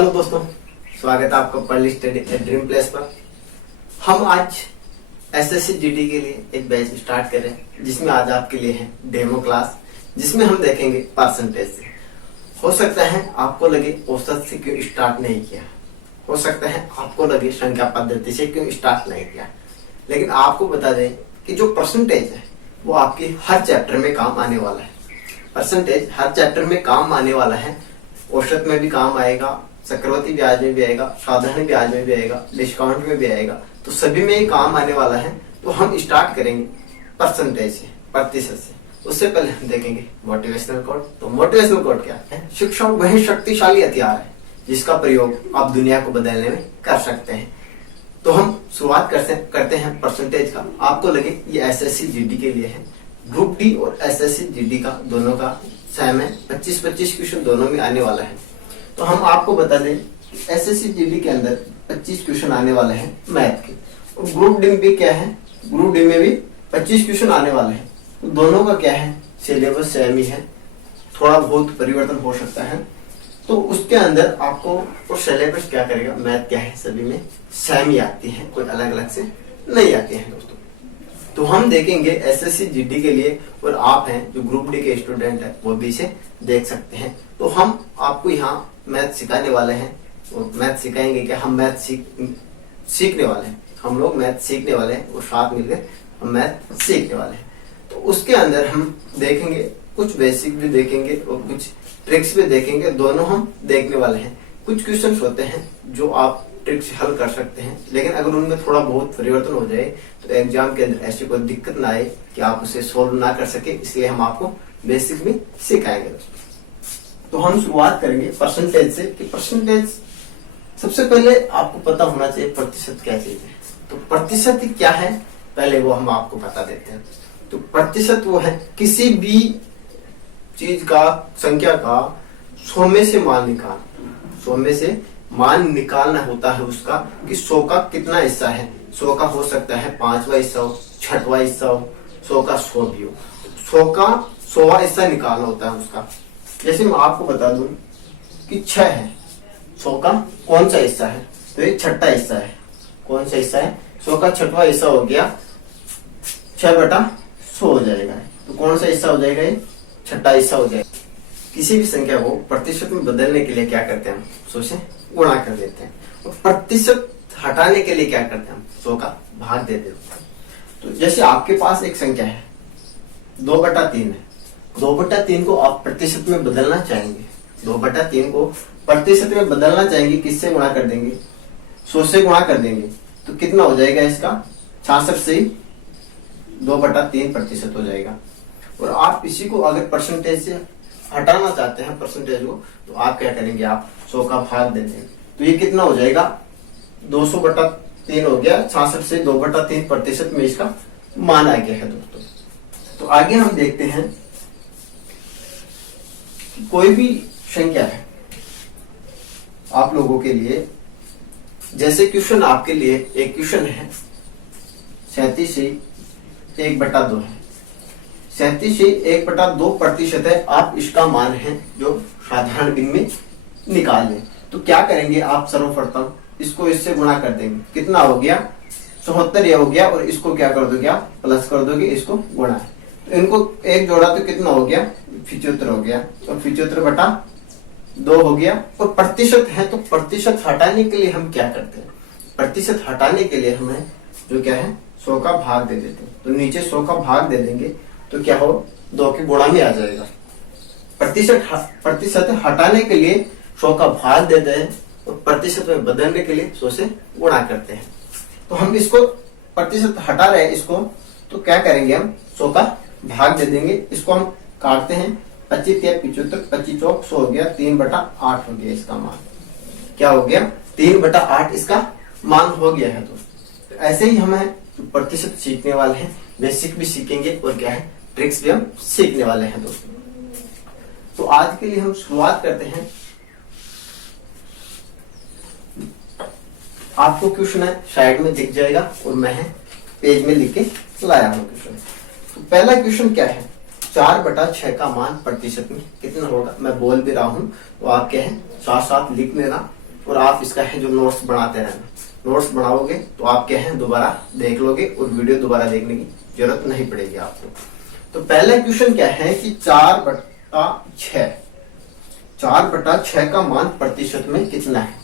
Hello दोस्तों, स्वागत है आपका पढ़ स्टडी एट ड्रीम प्लेस पर। हम आज एसएससी जीडी के लिए एक बैच स्टार्ट कर रहे हैं, जिसमें आज आपके लिए है डेमो क्लास, जिसमें हम देखेंगे परसेंटेज से। हो सकता है आपको लगे औसत से क्यों स्टार्ट नहीं किया, हो सकता है आपको लगे संख्या पद्धति से क्यों स्टार्ट नहीं किया, लेकिन आपको बता दें कि जो परसेंटेज है वो आपके हर चैप्टर में काम आने वाला है। परसेंटेज हर चैप्टर में काम आने वाला है। औसत में भी काम आएगा, चक्रवर्ती ब्याज में भी आएगा, साधारण ब्याज में भी आएगा, डिस्काउंट में भी आएगा, तो सभी में ही काम आने वाला है। तो हम स्टार्ट करेंगे परसेंटेज से, प्रतिशत से। उससे पहले हम देखेंगे मोटिवेशनल कोड। तो मोटिवेशनल कोड क्या है? शिक्षा वही शक्तिशाली हथियार है जिसका प्रयोग आप दुनिया को बदलने में कर सकते हैं। तो हम शुरुआत करते हैं परसेंटेज का। आपको लगे ये एसएससी जीडी के लिए है। ग्रुप डी और एसएससी जीडी का दोनों का सेम है, 25-25 क्वेश्चन दोनों में आने वाला है। तो हम आपको बता दें एसएससी जीडी के अंदर 25 क्वेश्चन आने वाले हैं मैथ के, और ग्रुप डी में भी क्या है, ग्रुप डी में भी 25 क्वेश्चन आने वाले हैं। तो दोनों का क्या है, सिलेबस सेम ही है, थोड़ा बहुत परिवर्तन हो सकता है। तो उसके अंदर आपको वो सिलेबस क्या करेगा, मैथ क्या है सभी में सेम ही आती है, कोई अलग अलग से नहीं आती है दोस्तों। तो हम देखेंगे एसएससी जीडी के लिए, और आप हैं जो ग्रुप डी के स्टूडेंट हैं वो भी इसे देख सकते हैं। तो हम आपको यहाँ मैथ सिखाने वाले हैं, और मैथ सिखाएंगे क्या, हम मैथ सीखने वाले हैं। हम लोग मैथ सीखने वाले हैं और साथ मिलकर हम मैथ सीखने वाले हैं। तो उसके अंदर हम देखेंगे कुछ बेसिक भी देखेंगे और कुछ ट्रिक्स भी देखेंगे, दोनों हम देखने वाले हैं। कुछ क्वेश्चंस होते हैं जो आप ट्रिक से हल कर सकते हैं, लेकिन अगर उनमें थोड़ा बहुत परिवर्तन हो जाए तो एग्जाम के अंदर ऐसी कोई दिक्कत ना आए कि आप उसे सोल्व ना कर सके, इसलिए हम आपको बेसिक भी सिखाएंगे। तो हम शुरुआत करेंगे परसेंटेज से कि परसेंटेज सबसे पहले आपको पता होना चाहिए प्रतिशत क्या चीज है। तो प्रतिशत क्या है पहले वो हम आपको बता देते हैं। तो प्रतिशत वो है किसी भी चीज का, संख्या का 100 में से मान निकालना, 100 में से मान निकालना होता है उसका कि 100 का कितना हिस्सा है। 100 का हो सकता है 5वां हिस्सा हो, 6वां हिस्सा हो, 100 का 100 भी हो। 100 का 100वां हिस्सा निकालना होता है उसका। जैसे मैं आपको बता दूं कि 6 है, 100 का कौन सा हिस्सा है, तो ये 6वां हिस्सा है। कौन सा हिस्सा है, 100 का 6वां हिस्सा हो गया, 6/100 हो जाएगा। तो कौन सा हिस्सा हो जाएगा, ये 6वां हिस्सा हो जाएगा। किसी भी संख्या को प्रतिशत में बदलने के लिए क्या करते हैं, हम 100 से गुणा कर देते हैं। और प्रतिशत हटाने के लिए क्या करते हैं, हम 100 का भाग दे देते हैं। तो जैसे आपके पास एक संख्या है 2/3 है, 2/3 को आप प्रतिशत में बदलना चाहेंगे, 2/3 को प्रतिशत में बदलना चाहेंगे, किससे गुणा कर देंगे, 100 से गुणा कर देंगे। तो कितना हो जाएगा इसका, 66 से 2/3 प्रतिशत हो जाएगा। और आप इसी को अगर परसेंटेज से हटाना चाहते हैं परसेंटेज को, तो आप क्या करेंगे, आप 100 का भाग दे देंगे। तो ये कितना हो जाएगा, 200/3 हो गया। 66 से 2/3 प्रतिशत में इसका मान आ गया है दोस्तों। तो आगे हम देखते हैं कि कोई भी संख्या है आप लोगों के लिए, जैसे क्वेश्चन आपके लिए एक क्वेश्चन है 37 से 1/2 है, 37 से 1/2 प्रतिशत है। आप इसका मान है जो साधारण भिन्न में निकाल लें। तो क्या करेंगे आप, सर्वप्रथम इसको इससे गुणा कर देंगे, कितना हो गया 74 ये हो गया, और इसको क्या कर दोगे आप, प्लस कर दोगे, इसको गुणा है। तो इनको एक जोड़ा तो कितना हो गया, 75 हो गया, और 75/2 हो गया। और प्रतिशत है तो प्रतिशत हटाने के लिए हम क्या करते हैं, प्रतिशत हटाने के लिए हमें जो क्या है 100 का भाग दे देते हैं। तो नीचे 100 का भाग दे देंगे तो क्या हो, 2 की गुणा में आ जाएगा। प्रतिशत हटाने के लिए 100 का भाग देते हैं, और प्रतिशत में बदलने के लिए 100 से गुणा करते हैं। तो हम इसको प्रतिशत हटा रहे हैं इसको, तो क्या करेंगे, हम 100 का भाग दे देंगे। इसको हम काटते हैं, 25 या 75, 25 चौक 100 हो गया, 3/8 हो गया इसका मान। क्या हो गया, 3/8 इसका मान हो गया है दोस्तों। तो ऐसे ही हमें प्रतिशत सीखने वाले हैं, बेसिक भी सीखेंगे और क्या है ट्रिक्स भी हम सीखने वाले हैं दोस्तों। तो आज के लिए हम शुरुआत करते हैं। आपको क्वेश्चन है साइड में दिख जाएगा, और मैं पेज में लिख के लाया हूं क्वेश्चन। तो पहला क्वेश्चन क्या है, 4/6 का मान प्रतिशत में कितना होगा। मैं बोल भी रहा हूं तो आप क्या है साथ साथ लिख लेना। और आप इसका है जो नोट्स बनाते रहना। नोट्स बनाओगे तो आप क्या है दोबारा देख लोगे और वीडियो दोबारा देखने की जरूरत नहीं पड़ेगी आपको। तो पहला क्वेश्चन क्या है कि 4/6, 4/6 का मान प्रतिशत में कितना है।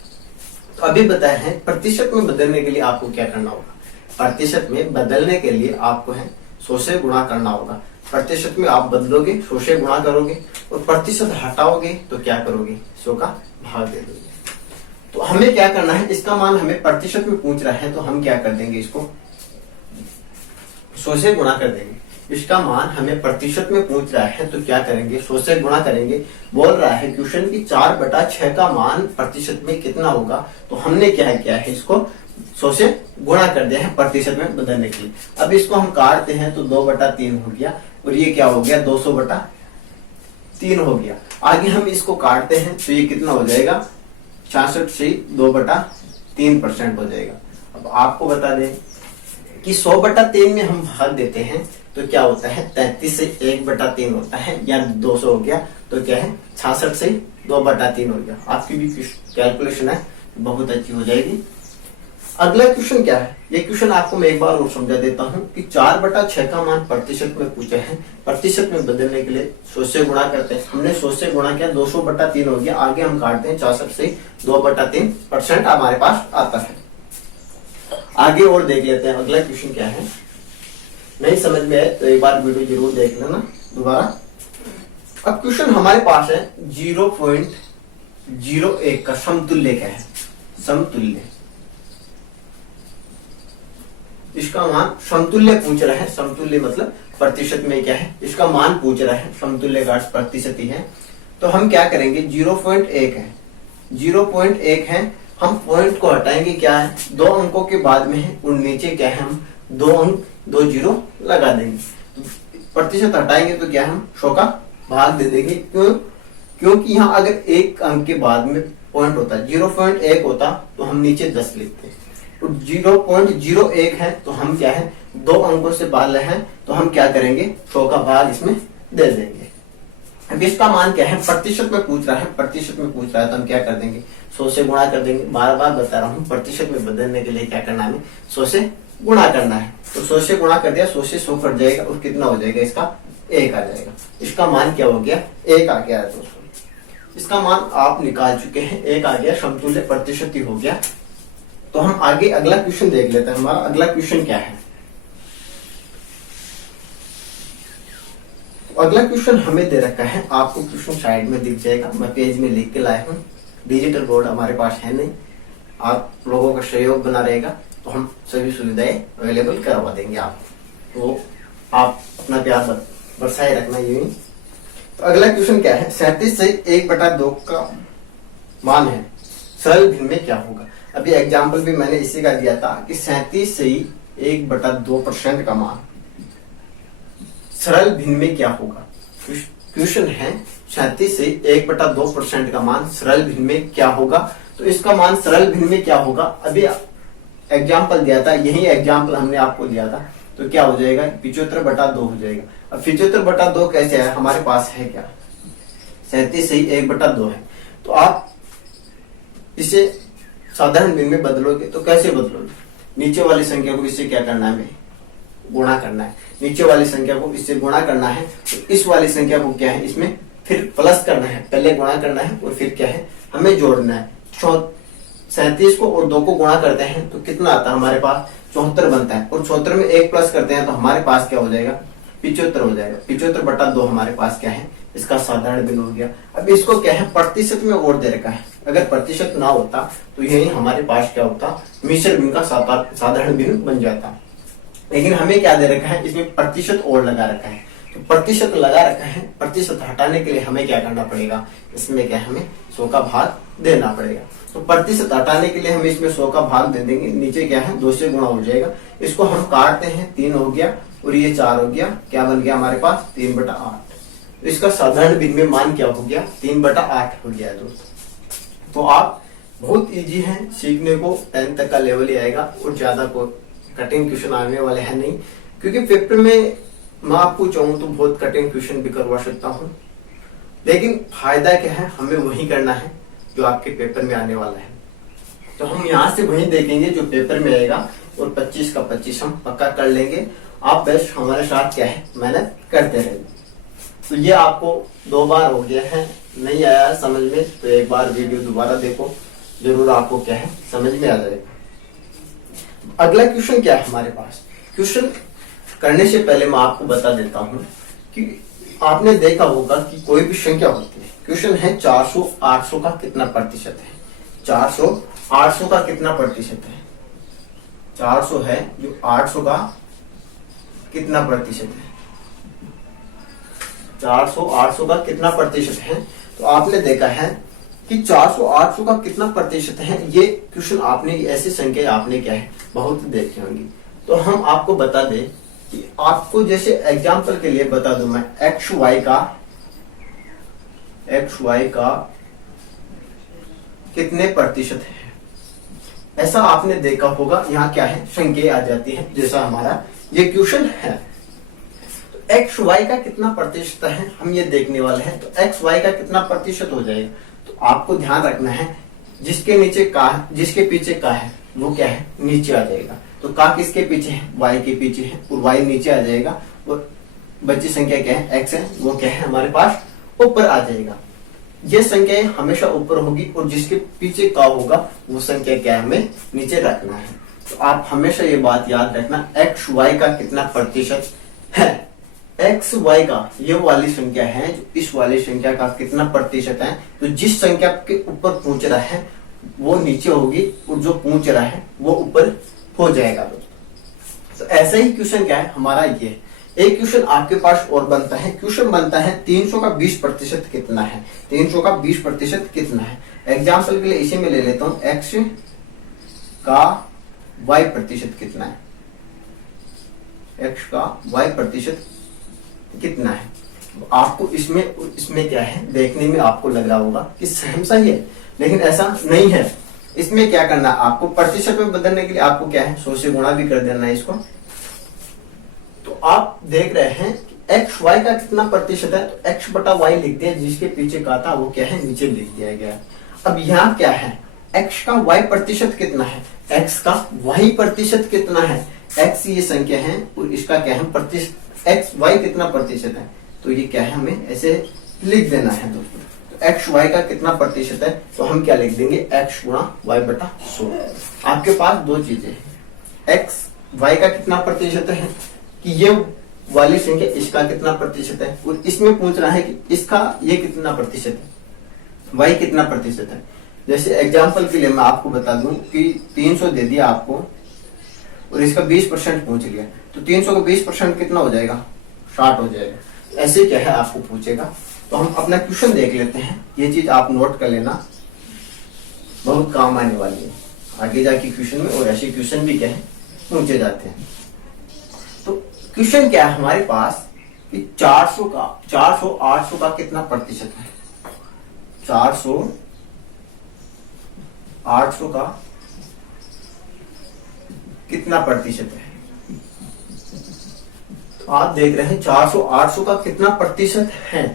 तो अभी बताया है प्रतिशत में बदलने के लिए आपको क्या करना होगा। प्रतिशत में बदलने के लिए आपको है 100 से गुणा करना होगा। प्रतिशत में आप बदलोगे 100 से गुणा करोगे और प्रतिशत हटाओगे तो क्या करोगे 100 का भाग दे दोगे। तो हमें क्या करना है, इसका मान हमें प्रतिशत में पूछ रहा है तो हम क्या कर देंगे, इसको 100 से गुणा कर देंगे। इसका मान हमें प्रतिशत में पूछ रहा है तो क्या करेंगे 100 से गुणा करेंगे। बोल रहा है क्वेश्चन की 4/6 का मान प्रतिशत में कितना होगा, तो हमने क्या किया है इसको 100 से गुणा कर दिया है प्रतिशत में बदलने के लिए। अब इसको हम काटते हैं तो 2/3 हो गया और ये क्या हो गया 200/3 हो गया। आगे हम इसको काटते हैं तो ये कितना हो जाएगा 66 से 2/3% हो जाएगा। अब आपको बता दें कि 100/3 में हम भाग देते हैं तो क्या होता है 33 से 1/3 होता है, या 200 हो गया तो क्या है 66 से 2/3 हो गया। आपकी भी कैलकुलेशन है बहुत अच्छी हो जाएगी। अगला क्वेश्चन क्या है, ये क्वेश्चन आपको मैं एक बार और समझा देता हूं कि 4/6 का मान प्रतिशत में पूछे हैं। प्रतिशत में बदलने के लिए 100 से गुणा करते हैं। हमने 100 से गुणा किया 200/3 हो गया। आगे हम काटते हैं 66 से 2/3% हमारे पास आता है। आगे और देख लेते हैं अगला क्वेश्चन क्या है। नहीं समझ में आए तो एक बार वीडियो जरूर देख लेना दोबारा। अब क्वेश्चन हमारे पास है 0.01 का समतुल्य क्या है, समतुल्य इसका मान समतुल्य पूछ रहा है। समतुल्य मतलब प्रतिशत में क्या है इसका मान पूछ रहा है, समतुल्य का प्रतिशत ही है। तो हम क्या करेंगे 0.1 है, 0.1 है, हम पॉइंट को हटाएंगे क्या है 2 अंकों के बाद में है और नीचे क्या है हम 2 अंक 2 जीरो लगा देंगे। प्रतिशत हटाएंगे तो क्या हम 100 का भाग दे देंगे। क्योंकि यहाँ अगर एक अंक के बाद में पॉइंट होता 0.1 होता तो हम नीचे 10 लिखते। तो 0.01 है तो हम क्या है 2 अंकों से बाहर हैं तो हम क्या करेंगे 100 का भाग इसमें दे देंगे। अब इसका मान क्या है प्रतिशत में पूछ रहा है, प्रतिशत में पूछ रहा है तो हम क्या कर देंगे 100 से गुणा कर देंगे। बार बार बता रहा हूँ प्रतिशत में बदलने के लिए क्या करना है 100 से गुणा करना है। तो 100 से गुणा कर दिया 100 से 100 कट जाएगा और कितना हो जाएगा इसका 1 आ जाएगा। इसका मान क्या हो गया 1 आ गया है दोस्तों। इसका मान आप निकाल चुके हैं 1 आ गया, समतुल्य प्रतिशत ही हो गया। तो हम आगे अगला क्वेश्चन देख लेते हैं। हमारा अगला क्वेश्चन क्या है, अगला क्वेश्चन हमें दे रखा है, आपको क्वेश्चन साइड में दिख जाएगा, मैं पेज में लिख के लाया हूँ। डिजिटल बोर्ड हमारे पास है नहीं, आप लोगों का सहयोग बना रहेगा तो हम सभी सुविधाएं अवेलेबल करवा देंगे आपको। तो आप अपना प्यार बरसाए रखना यूं ही। तो अगला क्वेश्चन क्या है 37 से 1/2 का मान है, सरल भिन्न में क्या होगा। अभी एग्जाम्पल भी मैंने इसी का दिया था कि 37 से 1/2% का मान सरल भिन्न में क्या होगा। क्वेश्चन है 37 से 1/2% का मान सरल भिन्न में क्या होगा। तो इसका मान सरल भिन्न में क्या होगा, अभी एग्जाम्पल दिया था, यही एग्जाम्पल हमने आपको दिया था। तो क्या हो जाएगा 75/2 हो जाएगा। अब 75/2 कैसे है, हमारे पास है क्या 37 से 1/2 है। तो आप इसे साधारण भिन्न में बदलोगे तो कैसे बदलोगे, नीचे वाली संख्या को इससे क्या करना है गुणा करना है, नीचे वाली संख्या को इससे गुणा करना है। तो इस वाली संख्या को क्या है इसमें फिर प्लस करना है, पहले गुणा करना है और फिर क्या है हमें जोड़ना है। 37 को और 2 को गुणा करते हैं तो कितना आता है हमारे पास 74 बनता है, और 74 में 1 प्लस करते हैं तो हमारे पास क्या हो जाएगा 75 हो जाएगा। 75/2 हमारे पास क्या है इसका साधारण भिन्न हो गया। अब इसको क्या है प्रतिशत में और दे रखा है, अगर प्रतिशत ना होता तो यही हमारे पास क्या होता मिश्र भिन्न का साधारण भिन्न बन जाता। लेकिन हमें क्या दे रखा है इसमें प्रतिशत और लगा रखा है। तो प्रतिशत लगा रखा है, प्रतिशत हटाने के लिए हमें क्या करना पड़ेगा, इसमें क्या हमें 100 का भाग देना पड़ेगा। तो प्रतिशत हटाने के लिए हम इसमें 100 का भाग दे देंगे, नीचे क्या है 2 से गुणा हो जाएगा। इसको हम काटते हैं 3 हो गया और ये 4 हो गया, क्या बन गया हमारे पास 3/8। तो इसका साधारण भिन्न में मान क्या हो गया 3/8 हो गया दोस्तों। तो आप बहुत इजी है सीखने को, 10 तक का लेवल ही आएगा और ज्यादा को कठिन क्वेश्चन आने वाले हैं नहीं, क्योंकि पेपर में मैं आपको चाहूँ तो बहुत कठिन क्वेश्चन भी करवा सकता हूँ। लेकिन फायदा क्या है, हमें वही करना है जो आपके पेपर में आने वाला है। तो हम यहाँ से वही देखेंगे जो पेपर में आएगा, और 25 का 25 हम पक्का कर लेंगे। आप बस हमारे साथ क्या है मेहनत करते रहिए। तो ये आपको 2 बार हो गया है, नहीं आया समझ में तो एक बार वीडियो दोबारा देखो, जरूर आपको क्या है समझ में आ जाएगा। अगला क्वेश्चन क्या है हमारे पास। क्वेश्चन करने से पहले मैं आपको बता देता हूं कि आपने देखा होगा कि कोई भी संख्या होती है। क्वेश्चन है 400 800 का कितना प्रतिशत है। 400 800 का कितना प्रतिशत है। 400 है जो 800 का कितना प्रतिशत है। 400 800 का कितना प्रतिशत है। तो आपने देखा है कि 400 800 का कितना प्रतिशत है। ये क्वेश्चन आपने ऐसी संख्या आपने क्या है बहुत देखे होंगी। तो हम आपको बता दें कि आपको जैसे एग्जांपल के लिए बता दूं मैं एक्स वाई का कितने प्रतिशत है। ऐसा आपने देखा होगा, यहाँ क्या है संख्या आ जाती है जैसा हमारा ये क्वेश्चन है। तो एक्स वाई का कितना प्रतिशत है हम ये देखने वाले हैं। तो एक्स वाई का कितना प्रतिशत हो जाएगा। तो आपको ध्यान रखना है जिसके नीचे का जिसके पीछे का है वो क्या है नीचे आ जाएगा। तो का किसके पीछे है वाई के पीछे है और वाई नीचे आ जाएगा, और बची संख्या क्या है एक्स है वो क्या है हमारे पास ऊपर आ जाएगा। ये संख्या हमेशा ऊपर होगी और जिसके पीछे का होगा वो संख्या क्या है हमें नीचे रखना है। तो आप हमेशा ये बात याद रखना एक्स वाई का कितना प्रतिशत है। एक्स वाई का ये वाली संख्या है जो इस वाली संख्या का कितना प्रतिशत है। तो जिस संख्या के ऊपर पहुंच रहा है वो नीचे होगी और जो पहुंच रहा है वो ऊपर हो जाएगा दोस्तों। तो ऐसा ही क्वेश्चन क्या है हमारा ये एक क्वेश्चन आपके पास और बनता है। क्वेश्चन बनता है 300 का 20% कितना है। 300 का 20% कितना है। एग्जाम्पल के लिए इसी में ले लेता हूं एक्स का y प्रतिशत कितना है। एक्स का y प्रतिशत कितना है। आपको इसमें क्या है देखने में आपको लग रहा होगा कि सेम सही है, लेकिन ऐसा नहीं है। इसमें क्या करना है आपको प्रतिशत में बदलने के लिए आपको क्या है 100 से गुणा भी कर देना है इसको। तो आप देख रहे हैं कि एक्स वाई का कितना प्रतिशत है। तो एक्स बटा वाई लिख दिया, जिसके पीछे का था वो क्या है नीचे लिख दिया गया। अब यहाँ क्या है एक्स का वाई प्रतिशत कितना है। एक्स का वाई प्रतिशत कितना है। एक्स ये संख्या है और इसका क्या है प्रतिशत। एक्स वाई कितना प्रतिशत है तो ये क्या है हमें ऐसे लिख देना है दोस्तों। तो एक्स वाई का कितना प्रतिशत है तो हम क्या लिख देंगे एक्स गुणा वाई बटा 100। आपके पास दो चीजें हैं, एक्स वाई का कितना प्रतिशत है कि ये वाली संख्या इसका कितना प्रतिशत है, और इसमें पूछ रहा है कि इसका ये कितना प्रतिशत है वाई कितना प्रतिशत है। जैसे एग्जाम्पल के लिए मैं आपको बता दूं कि 300 दे दिया आपको और इसका 20% पूछ लिया, तो 300 का 20% कितना हो जाएगा 60 हो जाएगा। ऐसे क्या है आपको पूछेगा। तो हम अपना क्वेश्चन देख लेते हैं, ये चीज आप नोट कर लेना, बहुत काम आने वाली है आगे जाके क्वेश्चन में, और ऐसे क्वेश्चन भी क्या है पूछे जाते हैं। तो क्वेश्चन क्या है हमारे पास कि 400 800 का कितना प्रतिशत है। 400 800 का कितना प्रतिशत है। तो आप देख रहे हैं 400 800 का कितना प्रतिशत है।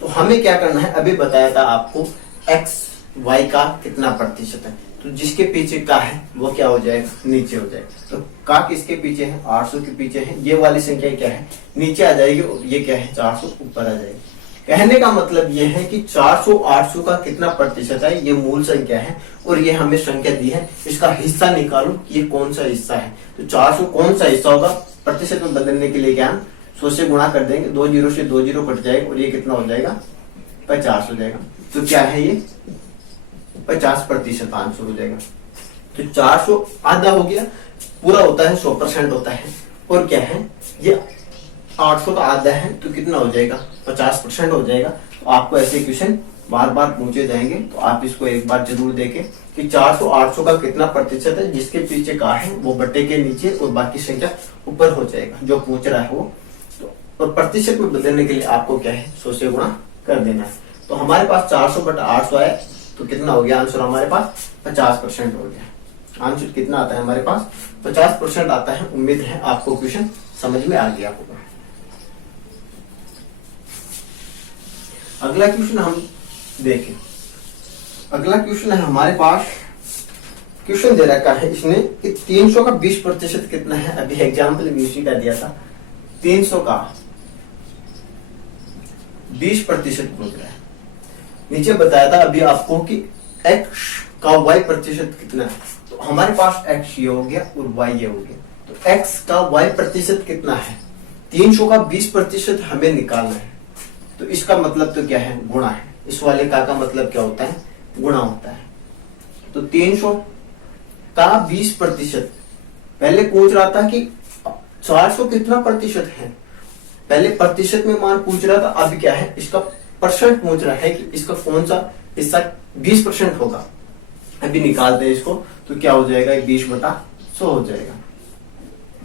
तो हमें क्या करना है, अभी बताया था आपको एक्स वाई का कितना प्रतिशत है। तो जिसके पीछे का है वो क्या हो जाएगा नीचे हो जाएगा। तो का किसके पीछे है 800 के पीछे है, ये वाली संख्या क्या है नीचे आ जाएगी और ये क्या है 400 ऊपर आ जाएगी। कहने का मतलब ये है कि 400 800 का कितना प्रतिशत है, ये मूल संख्या है और ये हमें संख्या दी है, इसका हिस्सा निकालो कि ये कौन सा हिस्सा है। तो 400 कौन सा हिस्सा होगा, प्रतिशत में बदलने के लिए क्या हम 100 से गुणा कर देंगे, 2 जीरो से 2 जीरो कट जाएगा और ये कितना हो जाएगा 50 हो जाएगा। तो क्या है ये 50% आंसर हो जाएगा। तो 400 आधा हो गया, पूरा होता है 100% होता है, और क्या है ये 800 का आधा है तो कितना हो जाएगा 50% हो जाएगा। तो आपको ऐसे क्वेश्चन बार बार पूछे जाएंगे, तो आप इसको एक बार जरूर देखें कि 400 800 का कितना प्रतिशत है, जिसके पीछे का है वो बटे के नीचे और बाकी संख्या ऊपर हो जाएगा जो पूछ रहा है वो। तो और प्रतिशत में बदलने के लिए आपको क्या है 100 से गुणा कर देना है। तो हमारे पास 400 बटा 800 है तो कितना हो गया आंसर हमारे पास 50% हो गया। आंसर कितना आता है हमारे पास 50% आता है। उम्मीद है आपको क्वेश्चन समझ में आ गया होगा। अगला क्वेश्चन हम देखें। अगला क्वेश्चन है हमारे पास क्वेश्चन दे रखा है इसने कि 300 का 20% कितना है। अभी एग्जाम्पल भी उसी का दिया था। 300 का 20% पूछ रहा है। नीचे बताया था अभी आपको कि x का y% कितना है। तो हमारे पास x ये हो गया और y ये हो गया। तो x का y% कितना है। 300 का 20% हमें निकालना है। तो इसका मतलब तो क्या है, गुणा है। इस वाले का मतलब क्या होता है, गुणा होता है। तो 300 का 20%, पहले पूछ रहा था कि 400 कितना प्रतिशत है। पहले प्रतिशत में मान पूछ रहा था, अभी क्या है, इसका परसेंट पूछ रहा है कि इसका कौन सा हिस्सा 20% होगा। अभी निकालते हैं इसको, तो क्या हो जाएगा, 20/100 हो जाएगा।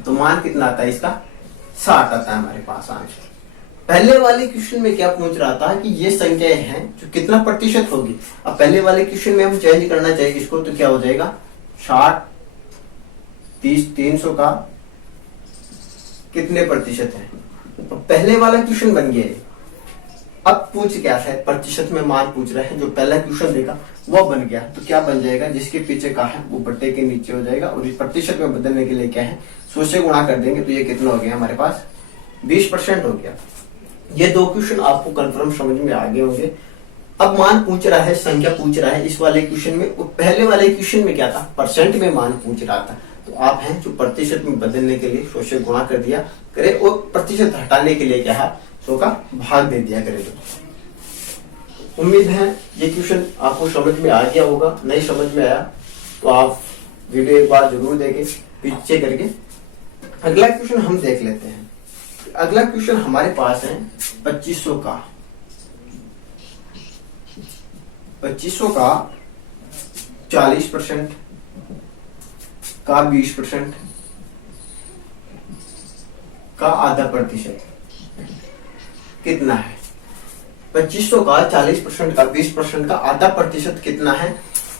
तो मान कितना आता है इसका, 60 आता है हमारे पास आंसर। पहले वाले क्वेश्चन में क्या पूछ रहा था कि ये संख्याएं हैं जो कितना प्रतिशत होगी। अब पहले वाले क्वेश्चन में हम चेंज करना चाहिए इसको, तो क्या हो जाएगा, 60 30 300 का कितने प्रतिशत है। तो पहले वाला क्वेश्चन बन गया है। अब पूछ क्या है, प्रतिशत में मान पूछ रहे हैं। जो पहला क्वेश्चन देगा वो बन गया। तो क्या बन जाएगा, जिसके पीछे का है वो बट्टे के नीचे हो जाएगा। और इस प्रतिशत में बदलने के लिए क्या है, 100 से गुणा कर देंगे। तो ये कितना हो गया हमारे पास, 20% हो गया। ये दो क्वेश्चन आपको कंफर्म समझ में आ गए होंगे। अब मान पूछ रहा है, संख्या पूछ रहा है इस वाले क्वेश्चन में। पहले वाले क्वेश्चन में क्या था, परसेंट में मान पूछ रहा था। तो आप हैं जो प्रतिशत में बदलने के लिए 100 से गुणा कर दिया करे, और प्रतिशत हटाने के लिए क्या है, 100 का भाग दे दिया करे। उम्मीद है ये क्वेश्चन आपको समझ में आ गया होगा। नहीं समझ में आया तो आप वीडियो एक बार जरूर देखें पीछे करके। अगला क्वेश्चन हम देख लेते हैं। अगला क्वेश्चन हमारे पास है 2500 का 40% का 20% का आधा प्रतिशत कितना है। 2500 का 40% का 20% का आधा प्रतिशत कितना है।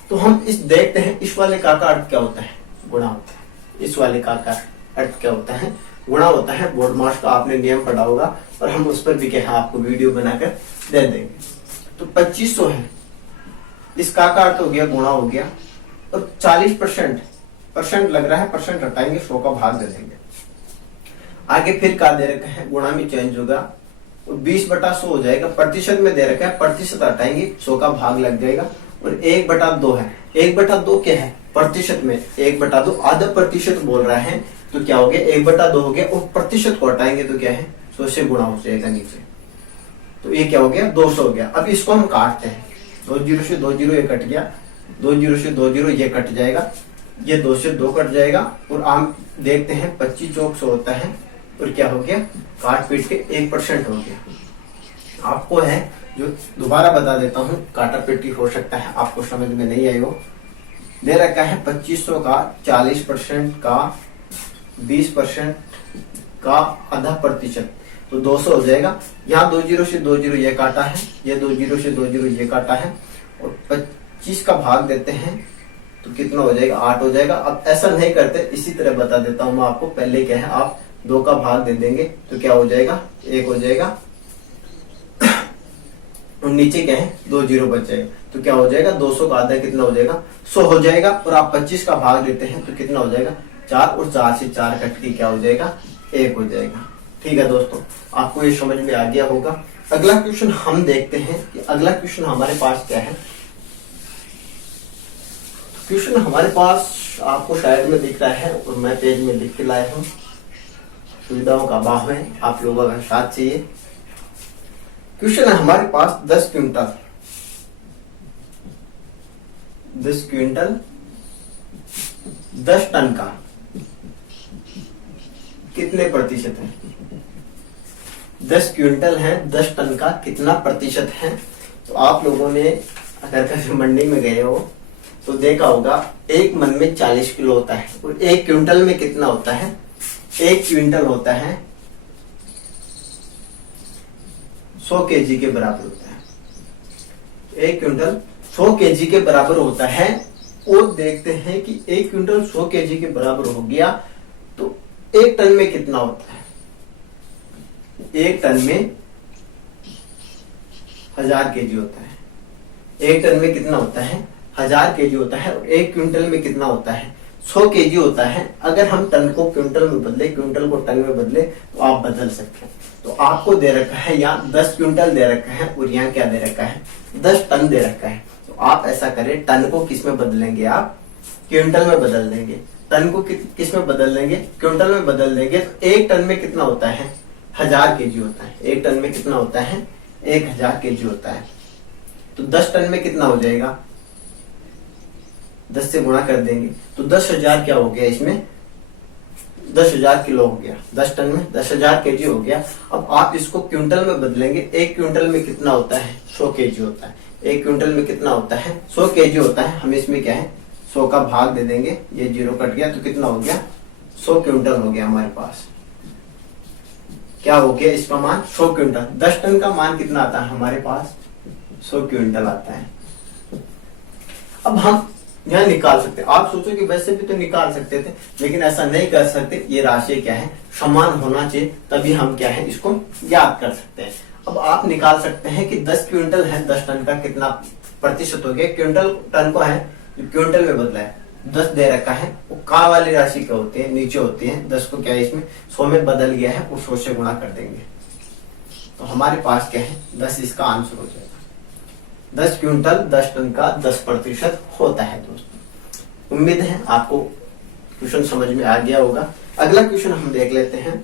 तो हम इस देखते हैं, इस वाले का अर्थ क्या होता है, गुणा होता है। इस वाले का अर्थ क्या होता है, गुणा होता है। बोर्ड मार्क्स का आपने नियम पढ़ा होगा, और हम उस पर भी क्या है आपको वीडियो बनाकर दे देंगे। तो 2500 है, इसका अर्थ हो गया, गुणा हो गया। और 40% लग रहा है, परसेंट हटाएंगे, 100 का भाग दे देंगे। आगे फिर का दे रखा है, गुणा में चेंज होगा, और 20/100 हो जाएगा। प्रतिशत में दे रखा है, प्रतिशत हटाएंगे, 100 का भाग लग जाएगा। और 1/2 है। 1/2 क्या है, प्रतिशत में 1/2 आधा प्रतिशत बोल रहा है। तो क्या हो गया, 1/2 हो गया। और प्रतिशत को हटाएंगे तो क्या है, 100 से गुणा हो जाएगा नीचे। तो ये क्या हो गया, 200 हो गया। अब इसको हम काटते हैं, 2 0 से 2 0 ये कट गया, 2 0 से 2 0 ये कट जाएगा, ये 2 से 2 कट जाएगा। और हम देखते हैं 25 चौक 100 होता है। और क्या हो गया, काट पीट के 1% हो गया। आपको है जो दोबारा बता देता हूँ, काटा पेटी हो सकता है आपको समझ में नहीं आई हो। दे रखा है 2500 का 40% का 20% का आधा प्रतिशत, तो 200 हो जाएगा। यहाँ 2 0 से 2 0 ये काटा है, ये 2 0 से 2 0 ये काटा है, और 25 का भाग देते हैं तो कितना हो जाएगा, 8 हो जाएगा। अब ऐसा नहीं करते, इसी तरह बता देता हूँ मैं आपको। पहले क्या है, आप 2 का भाग दे देंगे तो क्या हो जाएगा, 1 हो जाएगा। और नीचे क्या है, 2 0 बच जाएगा। तो क्या हो जाएगा, 200 का आधा कितना हो जाएगा, 100 हो जाएगा। और आप 25 का भाग देते हैं तो कितना हो जाएगा, 4, और 4 से 4 कट के क्या हो जाएगा, 1 हो जाएगा। ठीक है दोस्तों, आपको ये समझ में आ गया होगा। अगला क्वेश्चन हम देखते हैं कि अगला क्वेश्चन हमारे पास क्या है। क्वेश्चन हमारे पास आपको शायद में दिख रहा है, और मैं पेज में लिख के लाया हूँ। सुविधाओं का अभाव है, आप लोगों का साथ चाहिए। क्वेश्चन है हमारे पास 10 क्विंटल 10 टन का कितने प्रतिशत है। 10 क्विंटल है, 10 टन का कितना प्रतिशत है। तो आप लोगों ने अगर कभी मंडी में गए हो तो देखा होगा, एक मन में 40 किलो होता है, और 1 क्विंटल में कितना होता है, 1 क्विंटल होता है 100 केजी के बराबर होता है। 1 क्विंटल 100 केजी के बराबर होता है। और देखते हैं कि 1 क्विंटल 100 केजी के बराबर हो गया, तो 1 टन में कितना होता है। 1 टन में 1000 केजी होता है। 1 टन में कितना होता है, 1000 केजी होता है और 1 क्विंटल में कितना होता है 100 केजी होता है। अगर हम टन को क्विंटल में बदले, क्विंटल को टन में बदले तो आप बदल सकते हैं। तो आपको दे रखा है यहाँ 10 क्विंटल दे रखा है और यहाँ क्या दे रखा है 10 टन दे रखा है। तो आप ऐसा करें, टन को किस में बदलेंगे आप क्विंटल में बदल देंगे, टन को किस में बदल देंगे क्विंटल में बदल देंगे। तो 1 टन में कितना होता है 1000 केजी होता है। 1 टन में कितना होता है 1000 केजी होता है। तो 10 टन में कितना हो जाएगा 10 से गुणा कर देंगे तो 10,000 क्या हो गया, इसमें 10,000 किलो हो गया। 10 टन में 10,000 केजी हो गया। अब आप इसको क्विंटल में बदलेंगे। 1 क्विंटल में कितना होता है 100 केजी होता है। 1 क्विंटल में कितना होता है 100 केजी होता है। हम इसमें क्या है 100 का भाग दे देंगे, ये 0 कट गया तो कितना हो गया 100 क्विंटल हो गया हमारे पास। क्या हो गया इसका मान 100 क्विंटल। 10 टन का मान कितना आता है हमारे पास 100 क्विंटल आता है। अब हम यहाँ निकाल सकते हैं। आप सोचो कि वैसे भी तो निकाल सकते थे, लेकिन ऐसा नहीं कर सकते। ये राशि क्या है समान होना चाहिए, तभी हम क्या है इसको याद कर सकते हैं। अब आप निकाल सकते हैं कि 10 क्विंटल है, 10 टन का कितना प्रतिशत हो गया। क्विंटल टन को है क्विंटल में बदला है, 10 दे रखा है। वो का वाली राशि क्या होती है नीचे होती है। 10 को क्या है इसमें 100 में बदल गया है और 100 से गुणा कर देंगे तो हमारे पास क्या है 10 इसका आंसर हो जाएगा। 10 क्विंटल 10 टन का 10% होता है दोस्तों। उम्मीद है आपको क्वेश्चन समझ में आ गया होगा। अगला क्वेश्चन हम देख लेते हैं।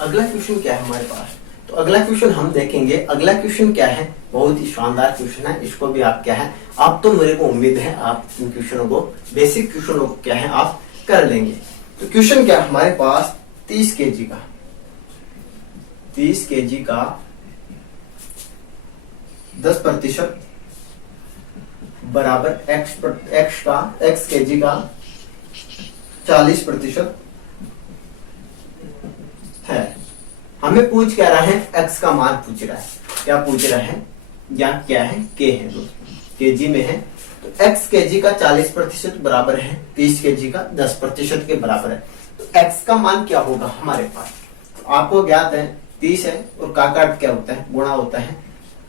अगला क्वेश्चन क्या है हमारे पास, तो अगला क्वेश्चन हम देखेंगे। अगला क्वेश्चन क्या है बहुत ही शानदार क्वेश्चन है। इसको भी आप क्या है आप तो मेरे को उम्मीद है आप इन क्वेश्चनों को बेसिक क्वेश्चनों को क्या है आप कर लेंगे। तो क्वेश्चन क्या है हमारे पास 30 केजी का 10% बराबर x केजी का 40% है। हमें पूछ क्या रहा है x का मान पूछ रहा है। क्या पूछ रहा है या क्या है k है दोस्तों, केजी में है। तो x केजी का 40% बराबर है 30 केजी का 10% के बराबर है। तो x का मान क्या होगा हमारे पास, तो आपको ज्ञात है 30 है और का काट क्या होता है गुणा होता है।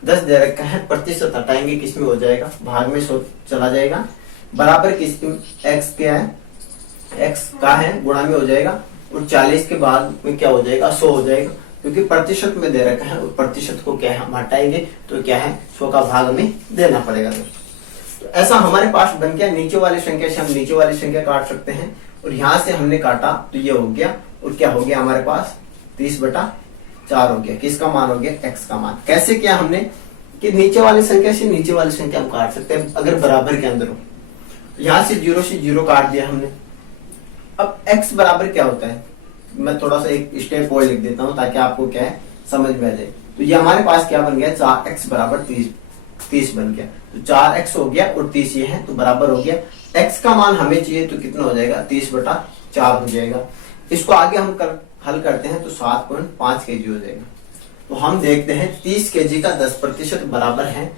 10 दे रखा है, प्रतिशत हटाएंगे किस में हो जाएगा भाग में 100 चला जाएगा। बराबर किस x क्या है x का है गुणा में हो जाएगा और 40 के बाद में क्या हो जाएगा 100 हो जाएगा, क्योंकि प्रतिशत में दे रखा है और प्रतिशत को क्या है हम हटाएंगे तो क्या है 100 का भाग में देना पड़ेगा दोस्तों। तो ऐसा हमारे पास बन गया। नीचे वाली संख्या से हम नीचे वाली संख्या काट सकते हैं और यहाँ से हमने काटा तो ये हो गया और क्या हो गया हमारे पास 30/4 हो गया। किसका मान हो गया x का मान। कैसे किया हमने कि नीचे वाली संख्या से नीचे वाली संख्या हम काट सकते हैं अगर बराबर के अंदर हो। यहाँ से 0 से 0 काट दिया हमने। अब x बराबर क्या होता है, मैं थोड़ा सा एक स्टेप और लिख देता हूँ ताकि आपको क्या है समझ में आ जाए। तो ये हमारे पास क्या बन गया 4x बराबर 30 बन गया। तो 4x हो गया और 30 ये है तो बराबर हो गया। x का मान हमें चाहिए तो कितना हो जाएगा 30/4 हो जाएगा। इसको आगे हम हल करते हैं तो 7.5 केजी हो जाएगा। तो हम देखते हैं 30 केजी का 10% बराबर है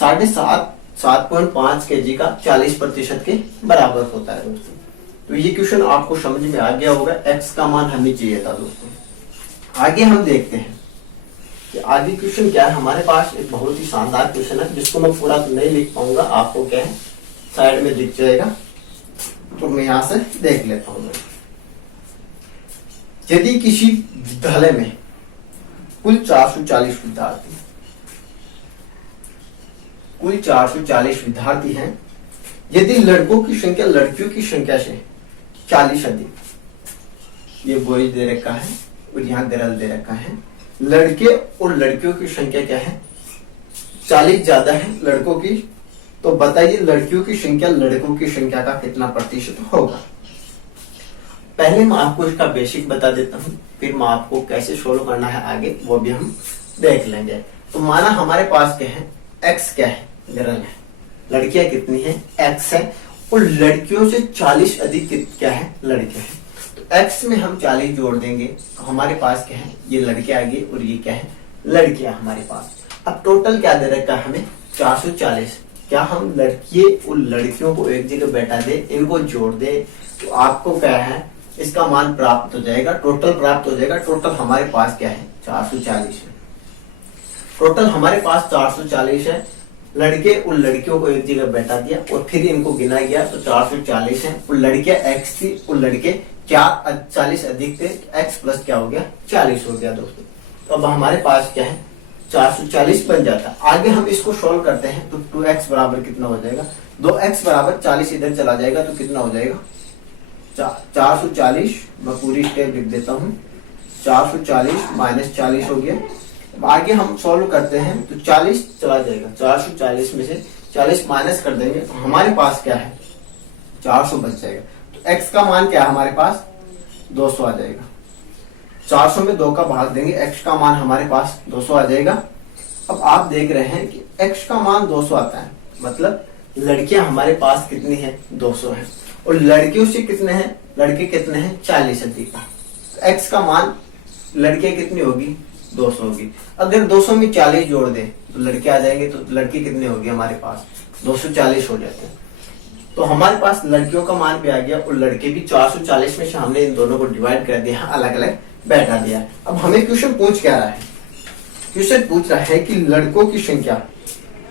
7.5 केजी का 40% के बराबर होता है दोस्तों। तो ये क्वेश्चन आपको समझ में आ गया होगा। x का मान हमें चाहिए था दोस्तों। आगे हम देखते हैं कि आगे क्वेश्चन क्या है हमारे पास। एक बहुत ही शानदार क्वेश्चन है जिसको मैं पूरा तो नहीं लिख पाऊंगा, आपको क्या है साइड में दिख जाएगा तो मैं यहां से देख लेता हूं। यदि किसी विद्यालय में कुल 440 विद्यार्थी हैं, यदि लड़कों की संख्या लड़कियों की संख्या से 40 अधिक, ये बॉयज दे रखा है और यहाँ गर्ल दे रखा है। लड़के और लड़कियों की संख्या क्या है 40 ज्यादा है लड़कों की, तो बताइए लड़कियों की संख्या लड़कों की संख्या का कितना प्रतिशत होगा। पहले मैं आपको इसका बेसिक बता देता हूँ, फिर मैं आपको कैसे सोल्व करना है आगे वो भी हम देख लेंगे। तो माना हमारे पास क्या है x क्या है गर्ल है, लड़कियां कितनी है x है और लड़कियों से 40 अधिक क्या है लड़के हैं। तो x में हम 40 जोड़ देंगे तो हमारे पास क्या है ये लड़के आ गए और ये क्या है लड़कियां हमारे पास। अब टोटल क्या दे रखा है हमें 440। क्या हम लड़कियों और लड़कियों को एक जगह बैठा दे, इनको जोड़ दे तो आपको क्या है इसका मान प्राप्त हो जाएगा, टोटल प्राप्त हो जाएगा। टोटल हमारे पास क्या है 440 है। टोटल हमारे पास 440 है। लड़के और लड़कियों को एक जगह बैठा दिया और फिर इनको गिना गया तो 440 है, और लड़कियां x थी और लड़के 40 अधिक थे, x प्लस क्या हो गया 40 हो गया दोस्तों। तो अब हमारे पास क्या है 440 बन जाता है। आगे हम इसको सोल्व करते हैं तो 2x बराबर कितना हो जाएगा, 2x बराबर 40 इधर चला जाएगा तो कितना हो जाएगा 440। मैं पूरी स्टेप लिख देता हूँ, 440 माइनस 40 हो गया। अब आगे हम सॉल्व करते हैं तो 40 चला जाएगा, 440 में से 40 माइनस कर देंगे तो हमारे पास क्या है 400 बच जाएगा। तो x का मान क्या है हमारे पास 200 आ जाएगा। 400 में 2 का भाग देंगे, x का मान हमारे पास 200 आ जाएगा। अब आप देख रहे हैं कि x का मान 200 आता है, मतलब लड़कियां हमारे पास कितनी है 200 है, और लड़कियों से कितने हैं, लड़के कितने हैं 40 अधिक। तो x का मान लड़कियां कितनी होगी 200 होगी। अगर 200 में 40 जोड़ दे तो लड़के आ जाएंगे, तो लड़के कितने होगी हमारे पास 240 हो जाते हैं। तो हमारे पास लड़कियों का मान भी आ गया और लड़के भी 440 में से हमने इन दोनों को डिवाइड कर दिया, अलग अलग बैठा दिया। अब हमें क्वेश्चन पूछ क्या रहा है, क्वेश्चन पूछ रहा है कि लड़कों की संख्या,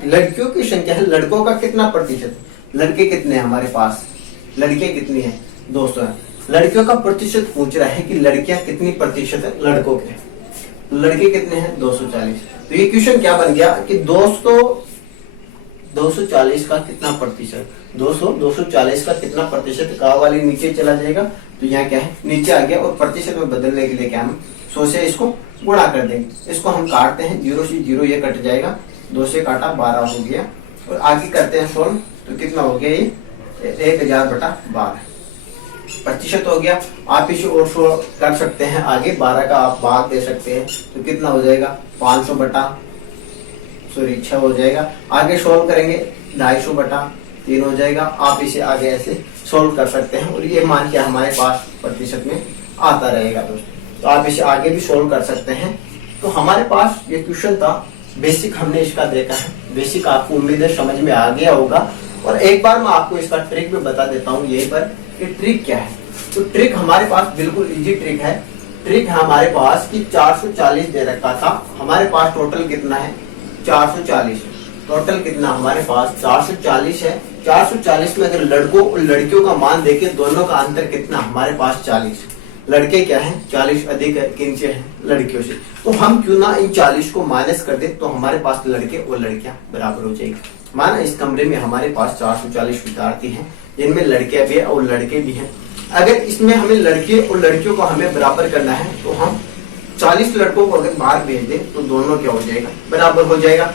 लड़कियों की संख्या है, लड़कों का कितना प्रतिशत, लड़के कितने हैं हमारे पास, लड़के कितनी है 200 है। लड़कियों का प्रतिशत पूछ रहा है कि लड़कियां कितनी प्रतिशत है लड़कों के, लड़के कितने हैं 240। तो ये क्वेश्चन क्या बन गया कि 240 का कितना प्रतिशत, 240 का कितना प्रतिशत, का वाली नीचे चला जाएगा तो यहाँ क्या है नीचे आ गया, और प्रतिशत में बदलने के लिए क्या हम 100 से इसको गुणा कर देंगे। इसको हम काटते हैं, 0 से 0 ये कट जाएगा, 2 से काटा 12 हो गया, और आगे करते हैं सोल्व तो कितना हो गया ये 1000/12 प्रतिशत हो गया। आप इसे और सोल्व कर सकते हैं, आगे 12 का आप भाग दे सकते हैं तो कितना हो जाएगा 6 हो जाएगा। आगे सोल्व करेंगे 250/3 हो जाएगा। आप इसे आगे ऐसे सोल्व कर सकते हैं और ये मान के हमारे पास प्रतिशत में आता रहेगा दोस्तों। तो आप इसे आगे भी सोल्व कर सकते हैं। तो हमारे पास ये क्वेश्चन था, बेसिक हमने इसका देखा है, बेसिक आपको उम्मीद है समझ में आ गया होगा। और एक बार मैं आपको इसका ट्रिक भी बता देता हूँ यहीं पर कि ट्रिक क्या है। तो ट्रिक हमारे पास बिल्कुल इजी ट्रिक है। ट्रिक है हमारे पास कि 440 दे रखा था, हमारे पास टोटल कितना है 440, टोटल कितना हमारे पास 440 है। 440 में अगर लड़कों और लड़कियों का मान देके दोनों का अंतर कितना हमारे पास 40, लड़के क्या है 40 अधिक है किनसे है लड़कियों से। तो हम क्यों ना इन 40 को माइनस कर दे तो हमारे पास लड़के और लड़कियां बराबर हो जाएगी। माना इस कमरे में हमारे पास 440 विद्यार्थी हैं जिनमें लड़कियां भी है और लड़के भी हैं। अगर इसमें हमें लड़के और लड़कियों को हमें बराबर करना है तो हम 40 लड़कों को अगर बाहर भेज दें तो दोनों क्या हो जाएगा बराबर हो जाएगा।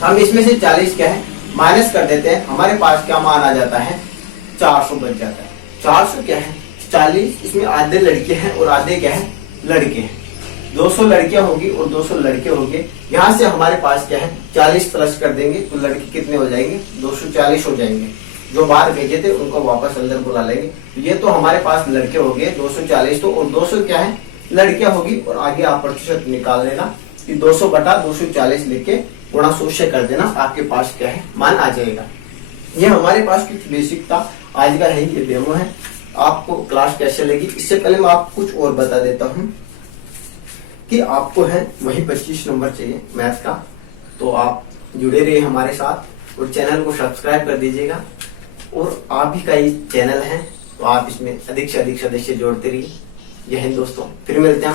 हम इसमें से 40 क्या है माइनस कर देते हैं, हमारे पास क्या मान आ जाता है 400 बच जाता है। 400 क्या है 40, इसमें आधे लड़के हैं और आधे क्या है लड़के हैं। 200 लड़कियां होगी और 200 लड़के होंगे। यहाँ से हमारे पास क्या है 40 प्लस कर देंगे तो लड़के कितने हो जाएंगे 240 हो जाएंगे। जो बाहर भेजे थे उनको वापस अंदर बुला लेंगे। तो ये तो हमारे पास लड़के हो गए 240, तो और 200 क्या है लड़कियां होगी। और आगे आप प्रतिशत निकाल लेना कि 200/240 लिख के गुणा 100 से कर देना, आपके पास क्या है मान आ जाएगा। ये हमारे पास कुछ बेसिक था, आज का है ये डेमो है। आपको क्लास कैसे लगी इससे पहले मैं आपको कुछ और बता देता हूँ कि आपको है वही 25 नंबर चाहिए मैथ का। तो आप जुड़े रहिए हमारे साथ और चैनल को सब्सक्राइब कर दीजिएगा। और आप ही का ही चैनल है तो आप इसमें अधिक से अधिक सदस्य जोड़ते रहिए। जय हिंद दोस्तों, फिर मिलते हैं।